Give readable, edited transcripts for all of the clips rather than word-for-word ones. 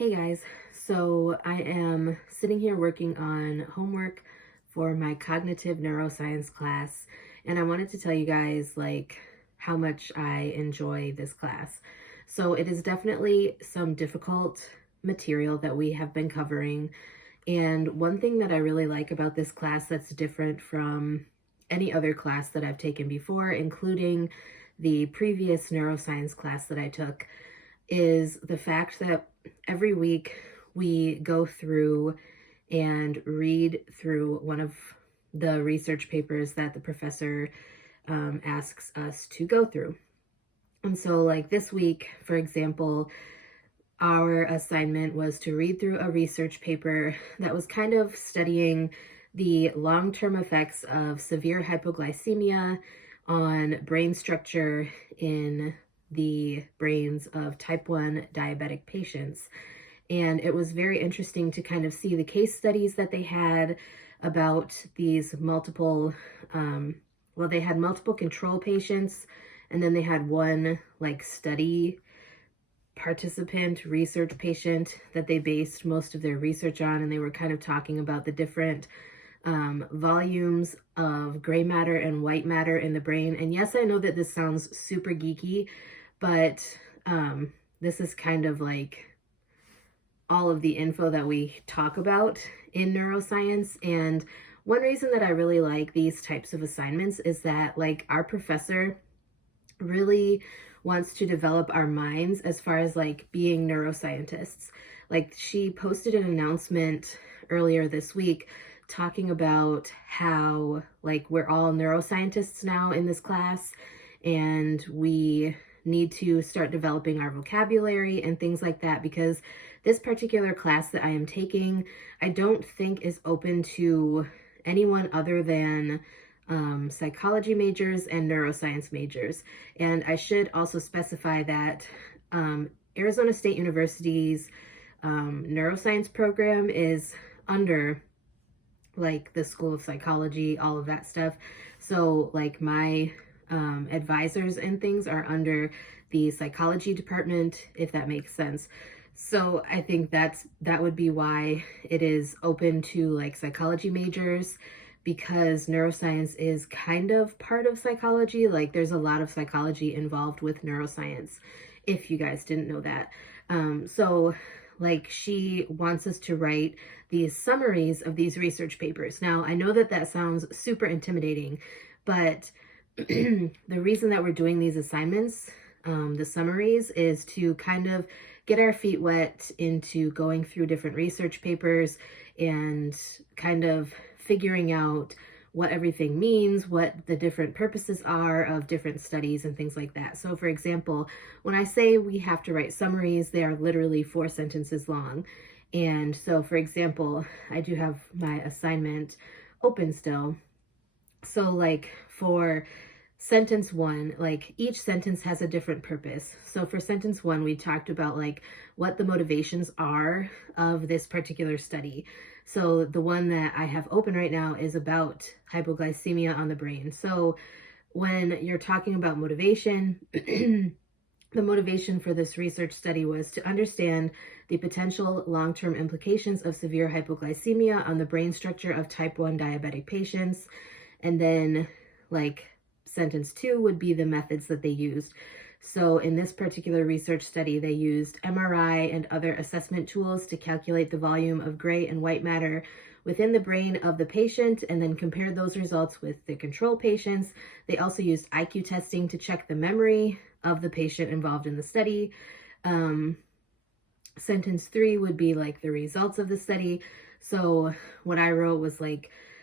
Hey guys, so I am sitting here working on homework for my cognitive neuroscience class, and I wanted to tell you guys how much I enjoy this class. So it is definitely some difficult material that we have been covering, and one thing that I really like about this class that's different from any other class that I've taken before, including the previous neuroscience class that I took, is the fact that every week we go through and read through one of the research papers that the professor asks us to go through. And so, like this week, for example, our assignment was to read through a research paper that was kind of studying the long-term effects of severe hypoglycemia on brain structure in the brains of type 1 diabetic patients. And it was very interesting to kind of see the case studies that they had about these multiple, they had multiple control patients, and then they had one study participant research patient that they based most of their research on, and they were kind of talking about the different volumes of gray matter and white matter in the brain. And yes, I know that this sounds super geeky, but this is kind of like all of the info that we talk about in neuroscience. And one reason that I really like these types of assignments is that our professor really wants to develop our minds as far as being neuroscientists. She posted an announcement earlier this week talking about how we're all neuroscientists now in this class, and we need to start developing our vocabulary and things like that, because this particular class that I am taking, I don't think is open to anyone other than psychology majors and neuroscience majors. And I should also specify that Arizona State University's neuroscience program is under the School of Psychology, all of that stuff. So my advisors and things are under the psychology department, if that makes sense. So I think that would be why it is open to psychology majors, because neuroscience is kind of part of psychology. There's a lot of psychology involved with neuroscience, if you guys didn't know that. So she wants us to write these summaries of these research papers. Now, I know that sounds super intimidating, but the reason that we're doing these assignments, the summaries, is to kind of get our feet wet into going through different research papers and kind of figuring out what everything means, what the different purposes are of different studies and things like that. So for example, when I say we have to write summaries, they are literally 4 sentences long. And so for example, I do have my assignment open still. So for sentence 1, each sentence has a different purpose. So for sentence 1, we talked about what the motivations are of this particular study. So the one that I have open right now is about hypoglycemia on the brain. So when you're talking about motivation, the motivation for this research study was to understand the potential long-term implications of severe hypoglycemia on the brain structure of type 1 diabetic patients. And then sentence 2 would be the methods that they used. So in this particular research study, they used MRI and other assessment tools to calculate the volume of gray and white matter within the brain of the patient, and then compared those results with the control patients. They also used IQ testing to check the memory of the patient involved in the study. Sentence 3 would be the results of the study. So what I wrote was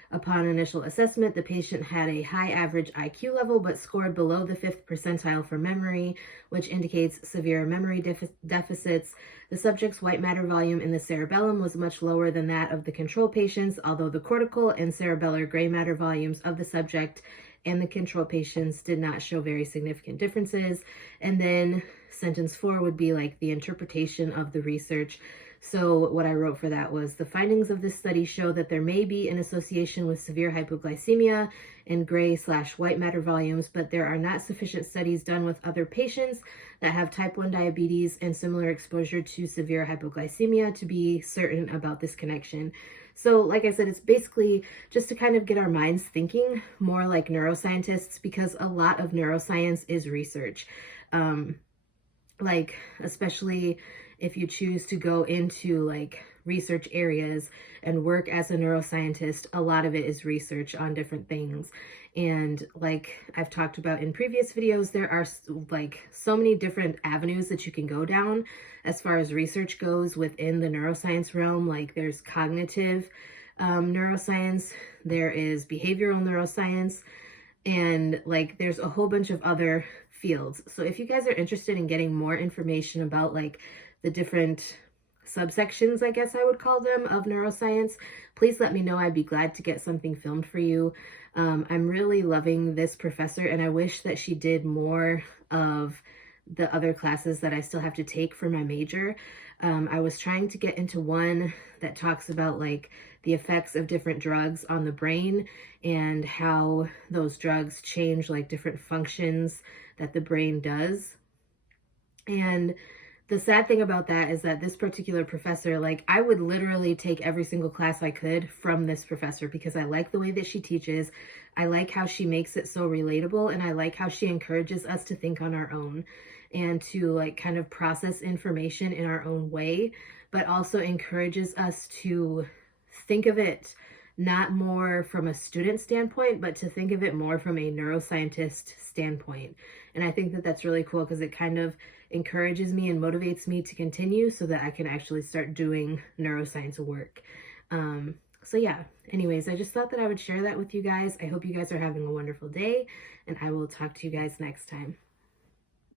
upon initial assessment, the patient had a high average IQ level, but scored below the 5th percentile for memory, which indicates severe memory deficits. The subject's white matter volume in the cerebellum was much lower than that of the control patients, although the cortical and cerebellar gray matter volumes of the subject and the control patients did not show very significant differences. And then sentence 4 would be the interpretation of the research. So what I wrote for that was, the findings of this study show that there may be an association with severe hypoglycemia and gray/white matter volumes, but there are not sufficient studies done with other patients that have type 1 diabetes and similar exposure to severe hypoglycemia to be certain about this connection. So like I said, it's basically just to kind of get our minds thinking more like neuroscientists, because a lot of neuroscience is research. Like, especially if you choose to go into like research areas and work as a neuroscientist, a lot of it is research on different things. And like I've talked about in previous videos, there are like so many different avenues that you can go down as far as research goes within the neuroscience realm. Like there's cognitive neuroscience, there is behavioral neuroscience, and like there's a whole bunch of other fields. So if you guys are interested in getting more information about like the different subsections, I guess I would call them, of neuroscience, please let me know. I'd be glad to get something filmed for you. I'm really loving this professor, and I wish that she did more of the other classes that I still have to take for my major. I was trying to get into one that talks about like the effects of different drugs on the brain and how those drugs change like different functions that the brain does. And the sad thing about that is that this particular professor, like I would literally take every single class I could from this professor, because I like the way that she teaches. I like how she makes it so relatable, and I like how she encourages us to think on our own and to like kind of process information in our own way, but also encourages us to think of it not more from a student standpoint, but to think of it more from a neuroscientist standpoint. And I think that that's really cool, because it kind of encourages me and motivates me to continue so that I can actually start doing neuroscience work. So yeah, anyways, I just thought that I would share that with you guys. I hope you guys are having a wonderful day, and I will talk to you guys next time.